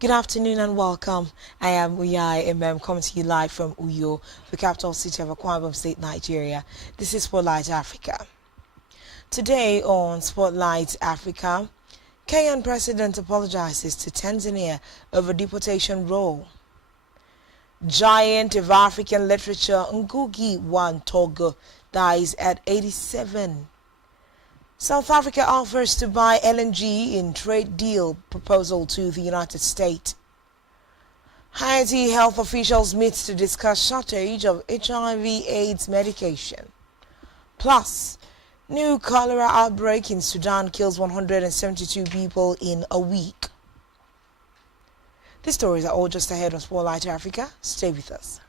Good afternoon and welcome. I am Uyai Emem coming to you live from Uyo, the capital city of Akwa Ibom State, Nigeria. This is Spotlight Africa. Today on Spotlight Africa, Kenyan president apologizes to Tanzania over deportation row. Giant of African literature Ngugi wa Thiong'o dies at 87. South Africa offers to buy LNG in trade deal proposal to the United States. Haiti health officials meet to discuss shortage of HIV/AIDS medication. Plus, new cholera outbreak in Sudan kills 172 people in a week. These stories are all just ahead on Spotlight Africa. Stay with us.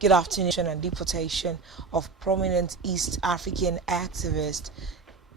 Good afternoon. And deportation of prominent East African activist.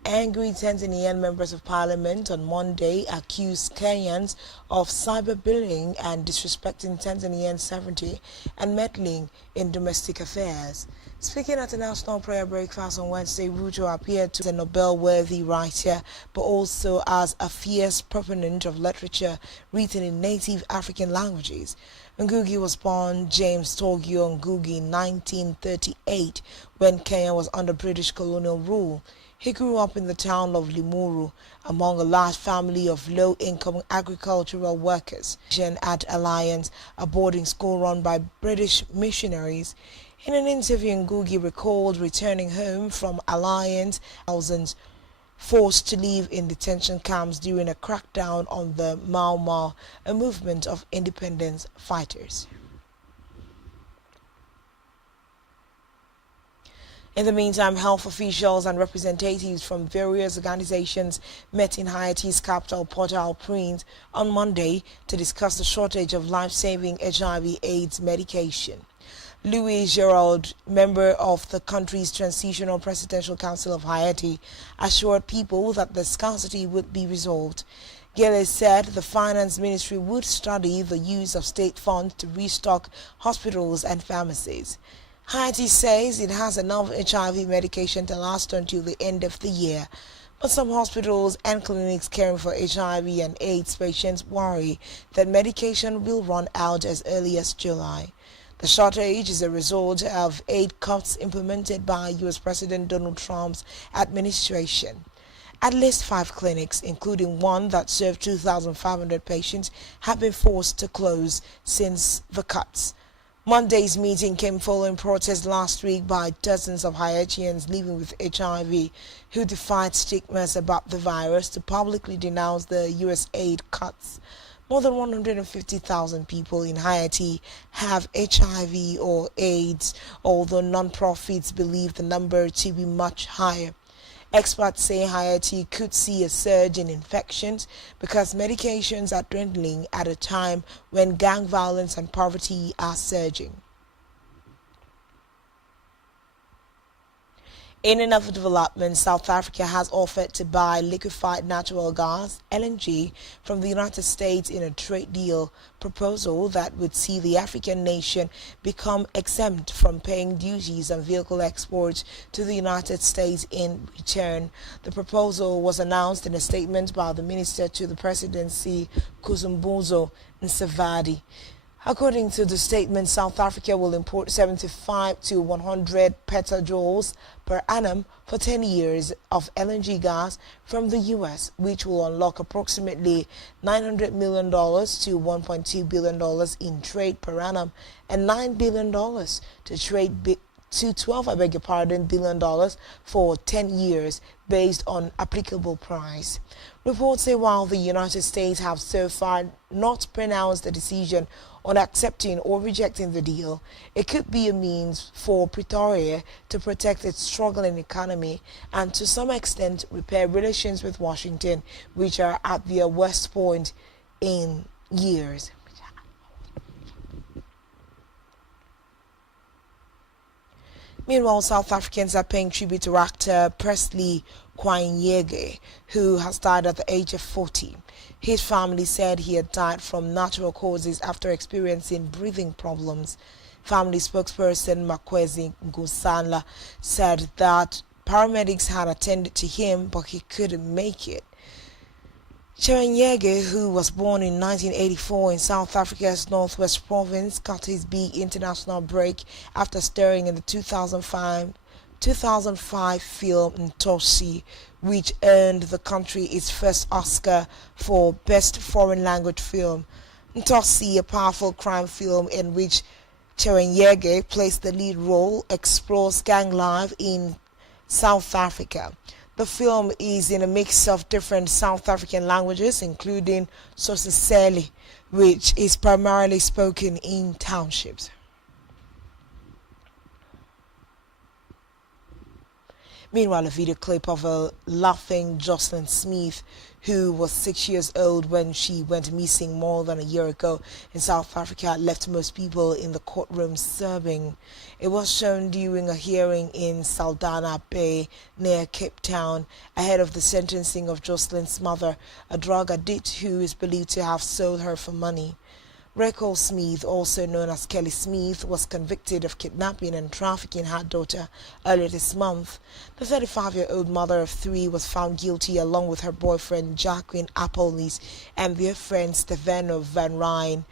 Angry Tanzanian members of parliament on Monday accused Kenyans of cyberbullying and disrespecting Tanzanian sovereignty and meddling in domestic affairs. Speaking at a national prayer breakfast on Wednesday, Ruto appeared to be a Nobel-worthy writer, but also as a fierce proponent of literature written in native African languages. Ngugi was born James Togio Ngugi in 1938 when Kenya was under British colonial rule. He grew up in the town of Limuru among a large family of low-income agricultural workers. At Alliance, a boarding school run by British missionaries. In an interview, Ngugi recalled returning home from Alliance, thousands forced to live in detention camps during a crackdown on the Mau Mau, a movement of independence fighters. In the meantime, health officials and representatives from various organizations met in Haiti's capital, Port-au-Prince, on Monday to discuss the shortage of life-saving HIV/AIDS medication. Louis Giraud, member of the country's Transitional Presidential Council of Haiti, assured people that the scarcity would be resolved. Gilles said the finance ministry would study the use of state funds to restock hospitals and pharmacies. Haiti says it has enough HIV medication to last until the end of the year, but some hospitals and clinics caring for HIV and AIDS patients worry that medication will run out as early as July. The shortage is a result of aid cuts implemented by U.S. President Donald Trump's administration. At least 5 clinics, including one that served 2,500 patients, have been forced to close since the cuts. Monday's meeting came following protests last week by dozens of Haitians living with HIV who defied stigmas about the virus to publicly denounce the U.S. aid cuts. More than 150,000 people in Haiti have HIV or AIDS, although non-profits believe the number to be much higher. Experts say Haiti could see a surge in infections because medications are dwindling at a time when gang violence and poverty are surging. In another development, South Africa has offered to buy liquefied natural gas, LNG, from the United States in a trade deal proposal that would see the African nation become exempt from paying duties on vehicle exports to the United States in return. The proposal was announced in a statement by the Minister to the Presidency, Kuzumbunzo Nsavadi. According to the statement, South Africa will import 75 to 100 petajoules per annum for 10 years of LNG gas from the U.S., which will unlock approximately $900 million to $1.2 billion in trade per annum and $9 billion to to 12, I beg your pardon, billion dollars for 10 years based on applicable price. Reports say while the United States have so far not pronounced a decision on accepting or rejecting the deal, it could be a means for Pretoria to protect its struggling economy and to some extent repair relations with Washington, which are at their worst point in years. Meanwhile, South Africans are paying tribute to actor Presley Kanyege, who has died at the age of 40. His family said he had died from natural causes after experiencing breathing problems. Family spokesperson Makwezi Ngusanla said that paramedics had attended to him, but he couldn't make it. Kanyege, who was born in 1984 in South Africa's Northwest Province, got his big international break after starring in the 2005 film Ntosi, which earned the country its first Oscar for Best Foreign Language Film. Ntosi, a powerful crime film in which Kanyege plays the lead role, explores gang life in South Africa. The film is in a mix of different South African languages, including Sosiseli, which is primarily spoken in townships. Meanwhile, a video clip of a laughing Jocelyn Smith, who was 6 years old when she went missing more than a year ago in South Africa, left most people in the courtroom sobbing. It was shown during a hearing in Saldanha Bay near Cape Town ahead of the sentencing of Jocelyn's mother, a drug addict who is believed to have sold her for money. Rachel Smith, also known as Kelly Smith, was convicted of kidnapping and trafficking her daughter earlier this month. The 35-year-old mother of three was found guilty along with her boyfriend Jacqueline Appelnys and their friend Stefano Van Ryn.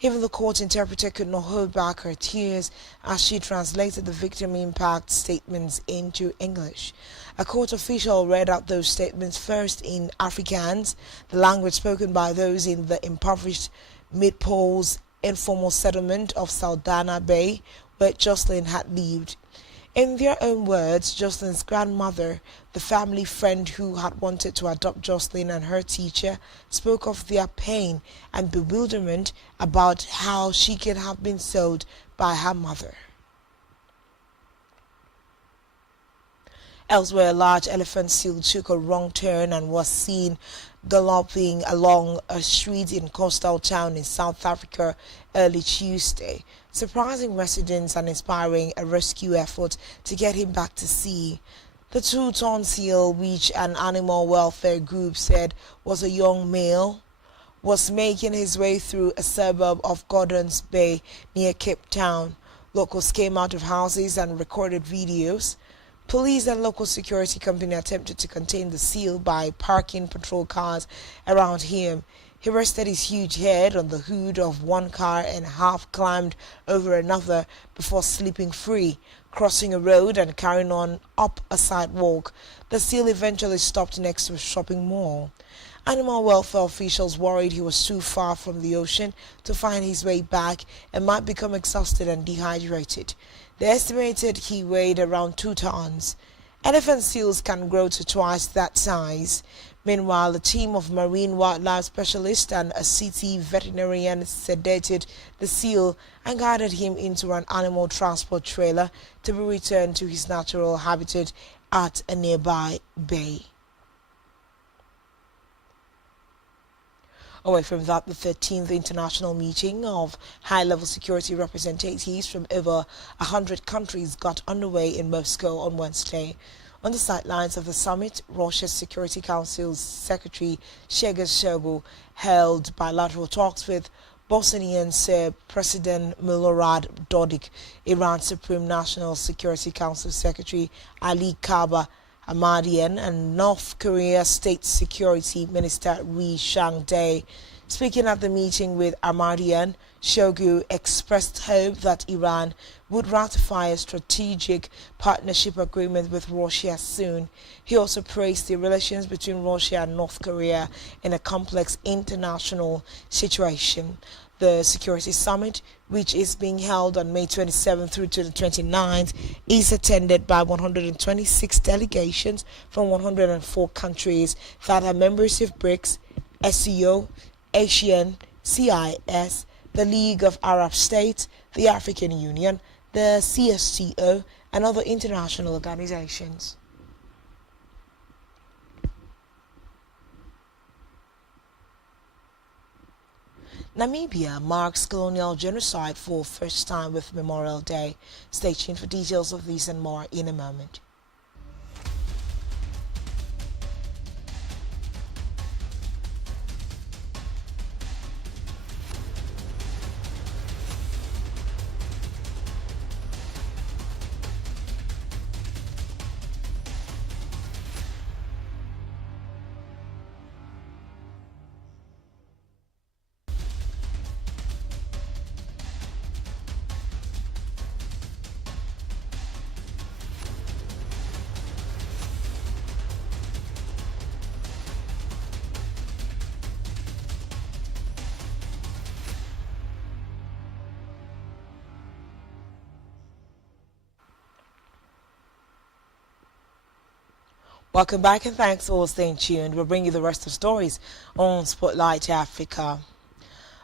Even the court interpreter could not hold back her tears as she translated the victim impact statements into English. A court official read out those statements first in Afrikaans, the language spoken by those in the impoverished Mid-Poles informal settlement of Saldanha Bay, where Jocelyn had lived. In their own words, Jocelyn's grandmother, the family friend who had wanted to adopt Jocelyn, and her teacher spoke of their pain and bewilderment about how she could have been sold by her mother. Elsewhere, a large elephant seal took a wrong turn and was seen galloping along a street in coastal town in South Africa early Tuesday, surprising residents and inspiring a rescue effort to get him back to sea. The 2-ton seal, which an animal welfare group said was a young male, was making his way through a suburb of Gordons Bay near Cape Town. Locals came out of houses and recorded videos. Police and local security company attempted to contain the seal by parking patrol cars around him. He rested his huge head on the hood of one car and half climbed over another before slipping free, crossing a road and carrying on up a sidewalk. The seal eventually stopped next to a shopping mall. Animal welfare officials worried he was too far from the ocean to find his way back and might become exhausted and dehydrated. They estimated he weighed around 2 tons. Elephant seals can grow to twice that size. Meanwhile, a team of marine wildlife specialists and a city veterinarian sedated the seal and guided him into an animal transport trailer to be returned to his natural habitat at a nearby bay. Away from that, the 13th international meeting of high-level security representatives from over 100 countries got underway in Moscow on Wednesday. On the sidelines of the summit, Russia's Security Council's Secretary Sergei Shoigu held bilateral talks with Bosnian Serb President Milorad Dodik, Iran's Supreme National Security Council Secretary Ali Kaba Ahmadian, and North Korea State Security Minister Ri Shang-dae. Speaking at the meeting with Ahmadiyyan, Shogu expressed hope that Iran would ratify a strategic partnership agreement with Russia soon. He also praised the relations between Russia and North Korea in a complex international situation. The Security Summit, which is being held on May 27th through to the 29th, is attended by 126 delegations from 104 countries that are members of BRICS, SCO, ASEAN, CIS, the League of Arab States, the African Union, the CSTO, and other international organizations. Namibia marks colonial genocide for first time with Memorial Day. Stay tuned for details of these and more in a moment. Welcome back and thanks for staying tuned. We'll bring you the rest of stories on Spotlight Africa.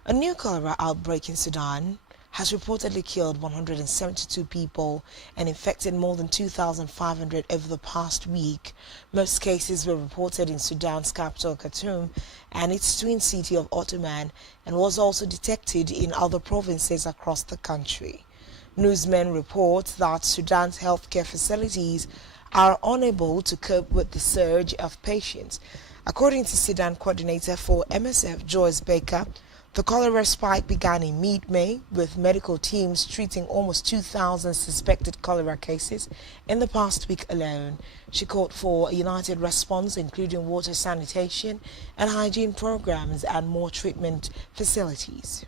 A new cholera outbreak in Sudan has reportedly killed 172 people and infected more than 2,500 over the past week. Most cases were reported in Sudan's capital Khartoum and its twin city of Omdurman, and was also detected in other provinces across the country. Newsmen report that Sudan's healthcare facilities are unable to cope with the surge of patients. According to Sudan coordinator for MSF, Joyce Baker, the cholera spike began in mid-May, with medical teams treating almost 2,000 suspected cholera cases in the past week alone. She called for a united response, including water sanitation and hygiene programs and more treatment facilities.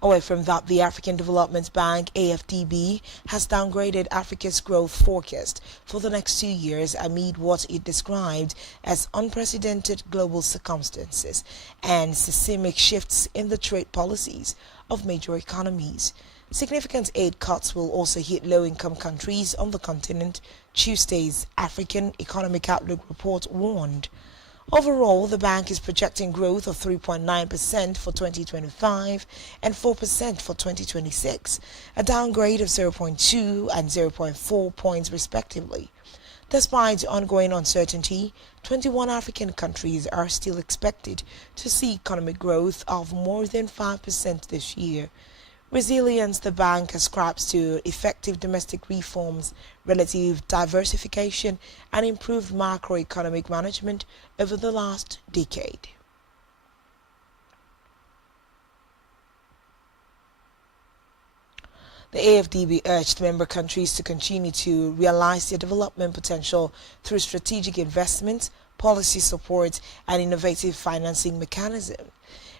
Away from that, the African Development Bank, AFDB, has downgraded Africa's growth forecast for the next 2 years amid what it described as unprecedented global circumstances and systemic shifts in the trade policies of major economies. Significant aid cuts will also hit low-income countries on the continent, Tuesday's African Economic Outlook report warned. Overall, the bank is projecting growth of 3.9% for 2025 and 4% for 2026, a downgrade of 0.2 and 0.4 points respectively. Despite ongoing uncertainty, 21 African countries are still expected to see economic growth of more than 5% this year. Resilience the bank ascribes to effective domestic reforms, relative diversification, and improved macroeconomic management over the last decade. The AFDB urged member countries to continue to realize their development potential through strategic investments, policy support, and innovative financing mechanisms.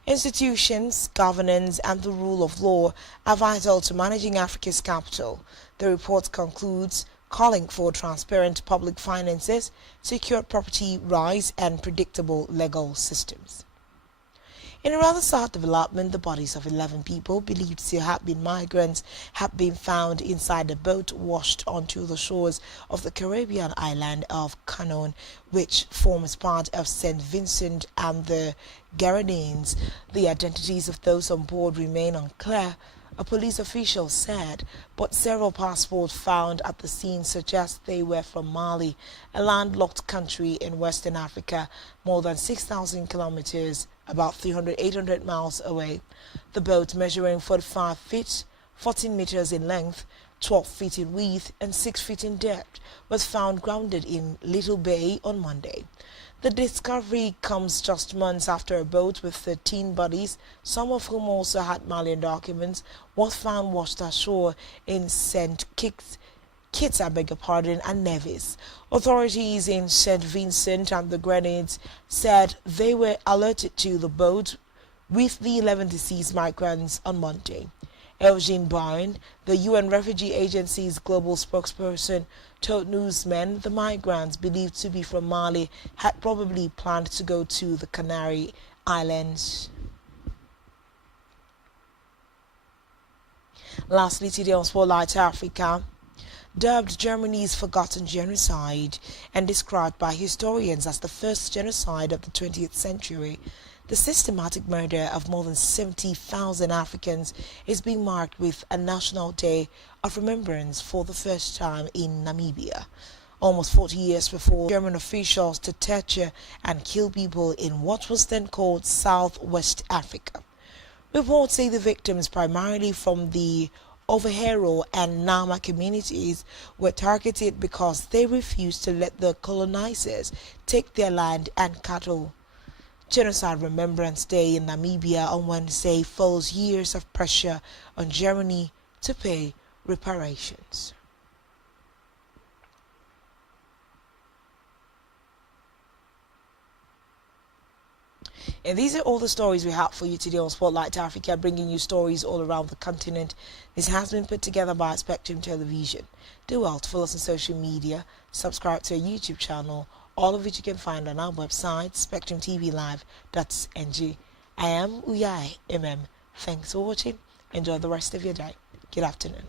Institutions, governance, and the rule of law are vital to managing Africa's capital. The report concludes calling for transparent public finances, secure property rights, and predictable legal systems. In a rather sad development, the bodies of 11 people believed to have been migrants have been found inside a boat washed onto the shores of the Caribbean island of Cano, which forms part of St. Vincent and the Grenadines. The identities of those on board remain unclear, a police official said, but several passports found at the scene suggest they were from Mali, a landlocked country in Western Africa, more than 6,000 kilometers, about 800 miles away. The boat, measuring 45 feet, 14 meters in length, 12 feet in width, and 6 feet in depth, was found grounded in Little Bay on Monday. The discovery comes just months after a boat with 13 bodies, some of whom also had Malian documents, was found washed ashore in St. Kitts Kitts, I beg your pardon, and Nevis. Authorities in St. Vincent and the Grenadines said they were alerted to the boat with the 11 deceased migrants on Monday. Eugene Byrne, the UN Refugee Agency's global spokesperson, told newsmen the migrants, believed to be from Mali, had probably planned to go to the Canary Islands. Lastly, today on Spotlight Africa, dubbed Germany's forgotten genocide and described by historians as the first genocide of the 20th century, the systematic murder of more than 70,000 Africans is being marked with a National Day of Remembrance for the first time in Namibia. Almost 40 years before German officials to torture and kill people in what was then called Southwest Africa. Reports say the victims, primarily from the Overhero and Nama communities, were targeted because they refused to let the colonizers take their land and cattle. Genocide Remembrance Day in Namibia on Wednesday follows years of pressure on Germany to pay reparations. And these are all the stories we have for you today on Spotlight Africa, bringing you stories all around the continent. This has been put together by Spectrum Television. Do well to follow us on social media, subscribe to our YouTube channel, all of which you can find on our website, spectrumtvlive.ng. I am Uyai MM. Thanks for watching. Enjoy the rest of your day. Good afternoon.